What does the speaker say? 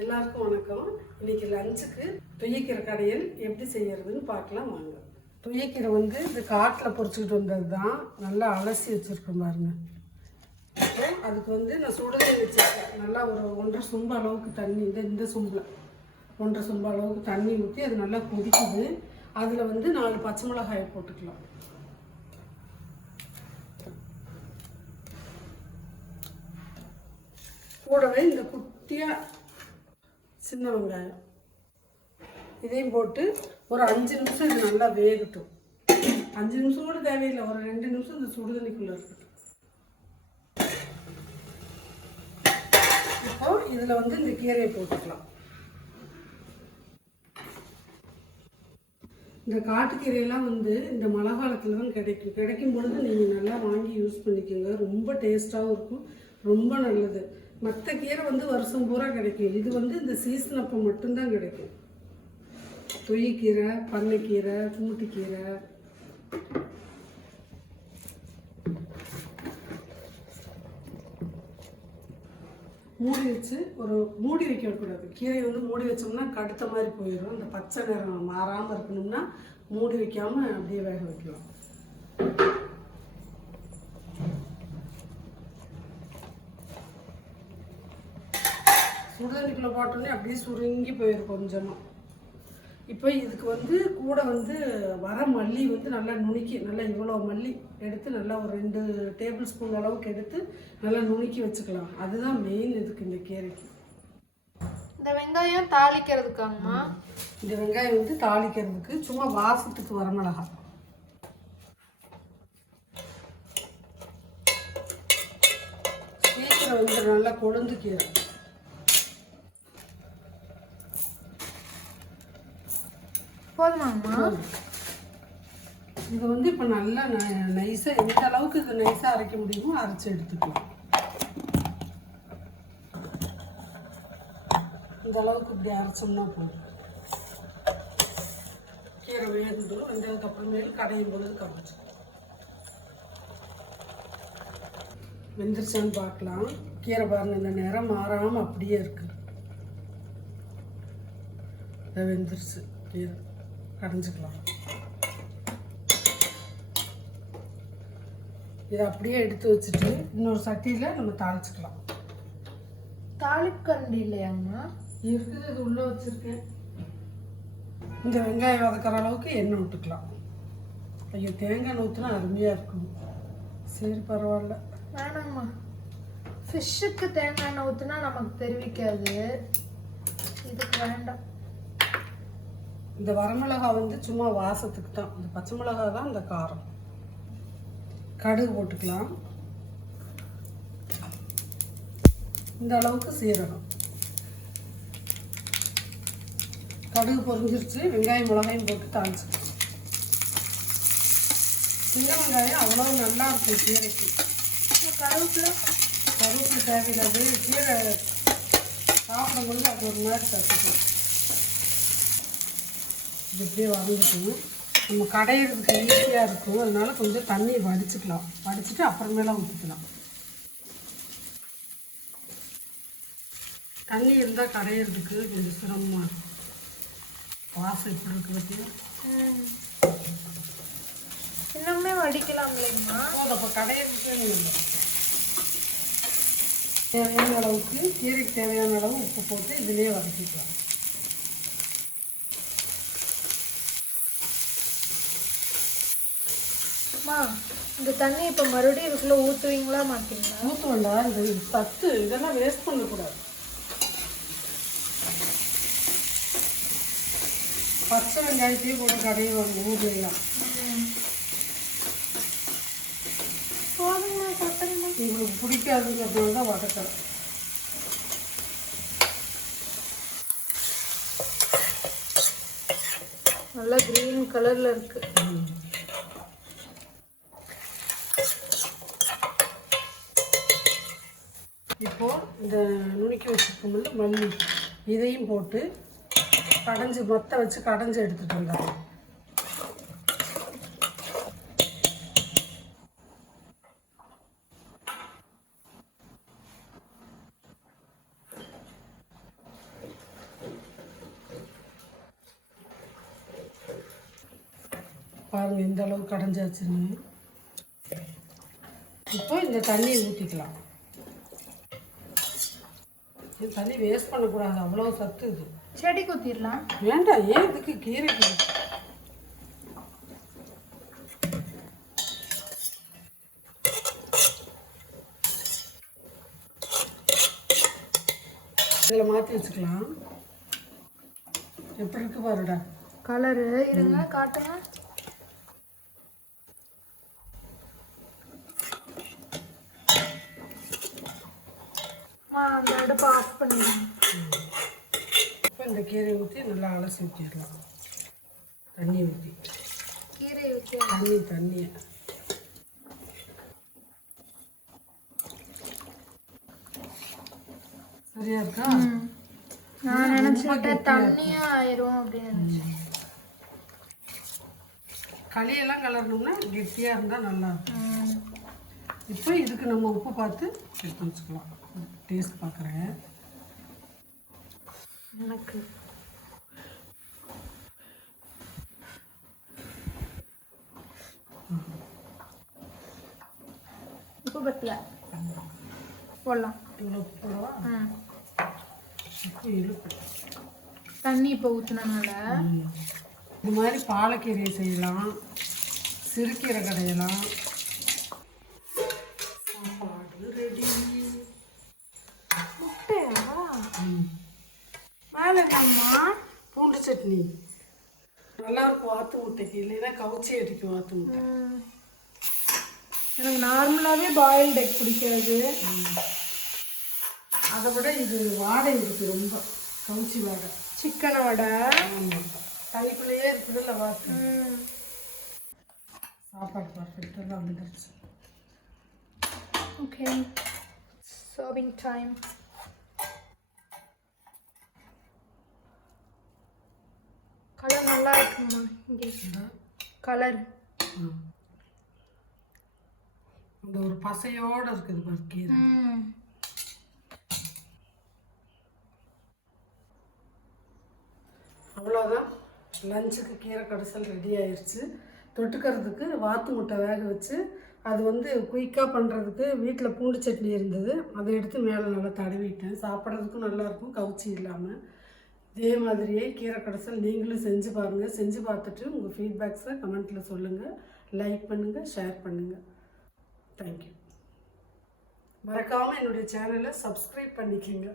எல்லாருக்கும் வணக்கம். இன்னைக்கு லஞ்சுக்கு துய்யக்கீரை கடையல் எப்படி செய்யறதுன்னு பார்க்கலாம் வாங்க. துய்யக்கீரை வந்து இது காட்டில் பொறிச்சிக்கிட்டு வந்தது தான். நல்லா அலசி வச்சுருக்கேன் பாருங்க. அப்புறம் அதுக்கு வந்து நான் சுடுதண்ணி வச்சுருக்கேன். நல்லா ஒரு 1.5 சொம்பு அளவுக்கு தண்ணி, இந்த சொம்பில் 1.5 சொம்பு அளவுக்கு தண்ணி ஊற்றி அது நல்லா கொதிக்குது. அதில் வந்து 4 பச்சை மிளகாயை போட்டுக்கலாம். கூடவே இந்த குட்டியாக சின்ன வெங்காயம் இதையும் போட்டு ஒரு 5 நிமிஷம் இது நல்லா வேகட்டும். 5 நிமிஷம் கூட தேவையில்லை, ஒரு 2 நிமிஷம் இந்த சுடுதண்ணிக்குள்ளே இருக்கட்டும். இப்போ இதில் வந்து இந்த கீரையை போட்டுக்கலாம். இந்த காட்டுக்கீரையெல்லாம் வந்து இந்த மழை காலத்தில் தான் கிடைக்கும் பொழுது நீங்கள் நல்லா வாங்கி யூஸ் பண்ணிக்கோங்க. ரொம்ப டேஸ்ட்டாகவும் இருக்கும், ரொம்ப நல்லது. மற்ற கீரை வந்து வருஷம் பூரா கிடைக்கும், இது வந்து இந்த சீசன் அப்போ மட்டும்தான் கிடைக்கும். தொய்யக்கீரை, பண்ணைக்கீரை, கூட்டுக்கீரை, மூடி வச்சு மூடி வைக்கக்கூடாது. கீரை வந்து மூடி வச்சோம்னா கடுத்த மாதிரி போயிடும். அந்த பச்சை நிறம் மாறாமல் இருக்கணும்னா மூடி வைக்காமல் அப்படியே வேக வைக்கலாம். சுடுதண்ணிக்குள்ளே போட்டோன்னே அப்படியே சுருங்கி போயிடும் கொஞ்சமாக. இப்போ இதுக்கு வந்து கூட வந்து வர மல்லி வந்து நல்லா நுணுக்கி, நல்லா இவ்வளோ மல்லி எடுத்து நல்லா ஒரு 2 டேபிள் ஸ்பூன் அளவுக்கு எடுத்து நல்லா நுணுக்கி வச்சுக்கலாம். அதுதான் மெயின் இதுக்கு, இந்த கீரைக்கு. இந்த வெங்காயம் தாளிக்கிறதுக்காங்கம்மா? இந்த வெங்காயம் வந்து தாளிக்கிறதுக்கு சும்மா வாசத்துக்கு வரமிளகா. சீக்கிரம் வந்து நல்லா கொழுந்து கீரை. போதுமாங்கம்மா? இது வந்து இப்போ நல்லா நைஸாக, எந்த அளவுக்கு இது நைஸாக அரைக்க முடியுமோ அரைச்சி எடுத்துக்கலாம். இந்த அளவுக்கு இப்படி அரைச்சோம்னா போதும். கீரை வேகட்டும், வெந்ததுக்கு அப்புறமேல் கடையும் பொழுது கரைச்சி வெந்துருச்சான்னு பார்க்கலாம். கீரை பாருங்க, இந்த நிறம் மாறாமல் அப்படியே இருக்கு. வெந்துருச்சு கீரை, கடைஞ்சிக்கலாம். இதை அப்படியே எடுத்து வச்சுட்டு இன்னொரு சட்டியில் நம்ம தாளிச்சுக்கலாம். தாளிக்கரண்டி இல்லையாங்கம்மா? இருக்குது, இது உள்ளே வச்சுருக்கேன். இந்த வெங்காயம் வதக்கிற அளவுக்கு எண்ணெய் விட்டுக்கலாம். ஐயோ, தேங்காய் ஊற்றினா அருமையாக இருக்கும். சரி, பரவாயில்ல. வேணாங்கம்மா, ஃபிஷ்ஷுக்கு தேங்காய் எண்ணெய் ஊற்றினா நமக்கு தெரிவிக்காது, இதுக்கு வேண்டாம். இந்த வரமிளகாய் வந்து சும்மா வாசத்துக்கு தான், இந்த பச்சை மிளகாய் தான் இந்த காரம். கடுகு போட்டுக்கலாம். இந்த அளவுக்கு சீரகம். கடுகு பொரிஞ்சிருச்சு, வெங்காயம் மிளகாயும் போட்டு தாளிச்சுக்கலாம். சின்ன வெங்காயம் அவ்வளோ நல்லா இருக்கும் கீரைக்கு. கருவேப்பிலை தேவையில்லாது. கீரை சாப்பிடும்பொழுது அது ஒரு மாதிரி தட்டுக்கும். இது இப்படியே வதங்கிக்கணும். நம்ம கடையிறதுக்கு ஈஸியாக இருக்கும், அதனால கொஞ்சம் தண்ணி வடிச்சுக்கலாம். வடிச்சுட்டு அப்புறமேலாம் ஊற்றிக்கலாம். தண்ணி இருந்தால் கடையிறதுக்கு கொஞ்சம் சிரமமாக இருக்கும். வாசம் இப்படி இருக்கு பற்றியா? இன்னுமே வடிக்கலாம் இல்லைங்கம்மா? அப்போ கடையிறதுக்கு இல்லை. தேவையான அளவுக்கு, கீரைக்கு தேவையான அளவு உப்பு போட்டு இதுலேயே வதக்கிக்கலாம். இந்த தண்ணி இப்போ மறுபடியும் இதுக்குள்ளே ஊற்றுவீங்களா மாட்டீங்களா? ஊற்றுவேண்டா, இது சத்து, இதெல்லாம் வேஸ்ட் பண்ணக்கூடாது. பச்சை வெங்காயத்தையும் போட்டு கடையுவாங்க ஊர்லாம். உங்களுக்கு பிடிக்காதுங்கிறதுனால தான் வதக்கிறேன். நல்லா கிரீன் கலரில் இருக்கு. இப்போ இந்த நுணுக்கி வச்சுருக்கோம்ல மல்லி, இதையும் போட்டு கடைஞ்சி மொத்த வச்சு கடைஞ்சி எடுத்துகிட்டு வந்தாங்க. பாருங்கள் இந்த அளவு கடைஞ்சாச்சுன்னு. இப்போ இந்த தண்ணியை ஊற்றிக்கலாம். இந்த தண்ணி வேஸ்ட் பண்ணக்கூடாது, அவ்வளோ சத்து இது. செடிக்கு ஊற்றிடலாம். வேண்டாம், ஏன் இதுக்கு கீரைக்கு? இதில் மாற்றி வச்சுக்கலாம். எப்படி இருக்கு பாருடா கலரு. இருங்க காட்டுங்க. அந்த அடுப்பை ஆஃப் பண்ணிடுங்க. இப்போ இந்த கீரையை ஊற்றி நல்லா அலசி ஊற்றிடலாம். தண்ணி ஊற்றி கீரை ஊற்றி தண்ணியை சரியா இருக்கா? நான் நினச்சிட்டேன் தண்ணியா ஆயிரும் அப்படின்னு நினச்சேன். களியெல்லாம் கலரணும்னா கெட்டியாக இருந்தால் நல்லா இருக்கும். இப்போ இதுக்கு நம்ம உப்பு பார்த்து எடுத்து வச்சுக்கலாம். டேஸ்ட் பார்க்குறேன். எனக்கு உப்பு பத்தல, போடலாம். இவ்வளோ போடவா? உப்பு இழுப்பு. தண்ணி இப்போ ஊற்றினால இது மாதிரி பாலக்கீரையை செய்யலாம், சிறுக்கீரை கடையலாம். சாப்பாடு ரெடி. முட்டையா? மேலே என்னம்மா? பூண்டு சட்னி நல்லா இருக்கும் வாத்து முட்டைக்கு. இல்லைன்னா கவுச்சி அடிக்கும் வாத்து முட்டை. எனக்கு நார்மலாகவே பாயில்டு எக் பிடிக்காது. அதை விட இது வாடை இருக்குது, ரொம்ப கவுச்சி வாடை. சிக்கனை விட கைக்குள்ளேயே இருக்குதுல்ல வாத்து. சாப்பாடு பர்ஃபெக்டாக வந்துடுச்சு. Okay, serving time. கலர் நல்லா இருக்குமா? இங்கே கலர் அந்த ஒரு பசையோடு இருக்குது பாரு கீரை. அவ்வளோதான், லஞ்சுக்கு கீரை கடைசல் ரெடி ஆயிடுச்சு. தொட்டுக்கிறதுக்கு வாத்து முட்டை வேக வச்சு அது வந்து குயிக்காக பண்ணுறதுக்கு வீட்டில் பூண்டு சட்னி இருந்தது, அதை எடுத்து மேலே நல்லா தடவிட்டேன். சாப்பிட்றதுக்கும் நல்லாயிருக்கும் கவுச்சி இல்லாமல். இதே மாதிரியே கீரை கடைசல் நீங்களும் செஞ்சு பாருங்கள். செஞ்சு பார்த்துட்டு உங்கள் ஃபீட்பேக்ஸை கமெண்ட்டில் சொல்லுங்கள். லைக் பண்ணுங்கள், ஷேர் பண்ணுங்கள். தேங்க்யூ. மறக்காமல் என்னுடைய சேனலை சப்ஸ்கிரைப் பண்ணிக்கோங்க.